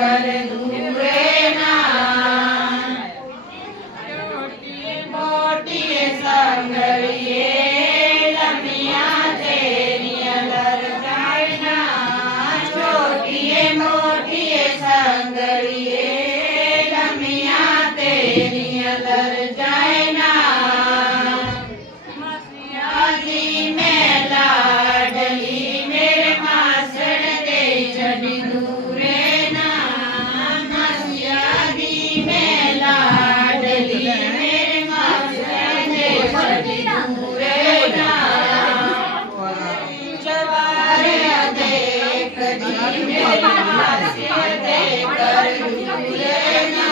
कर दूरे ना मोटी संगड़िए लमिया तेरी अलर जाए ना छोटी मोटी संगड़िए लमिया तेरी अलर जाए ना मसियाजी में लाडली मेरे मासड़ दे छड़ी दूरे ना मसियाजी में लाडली मेरे मासड़ दे छड़ी दूरे ना चवारे देख दी मेरी मासड़ दे कर दूरे ना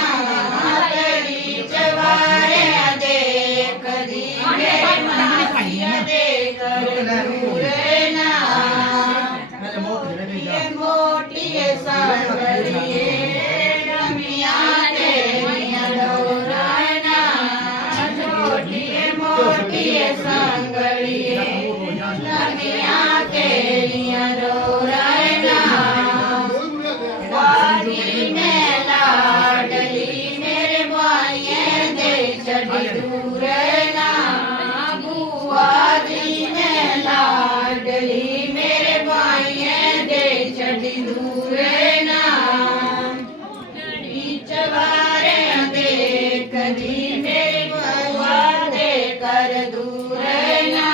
तेरी चवारे देख दी मेरी मासड़ दे कर दूरे ना मोटी संगड़िए लमिया तेरी डोराना छोटी मोटी संगड़िए लमिया तेरी डोराना बाजी में लाडली मेरे बाइये दे छड़ी दूरे ना बुआजी में लाडली मेरे बाइये दे छड़ी दूरे ना चवारे देख दी मेरी बुआ दे कर दूरे ना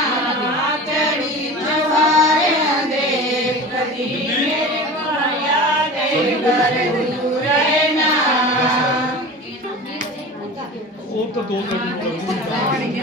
चढ़ी चवारे देख दी मेरी बुआ दे कर दूरे ना ਉਹ ਤਾਂ 2 ਮਿੰਟ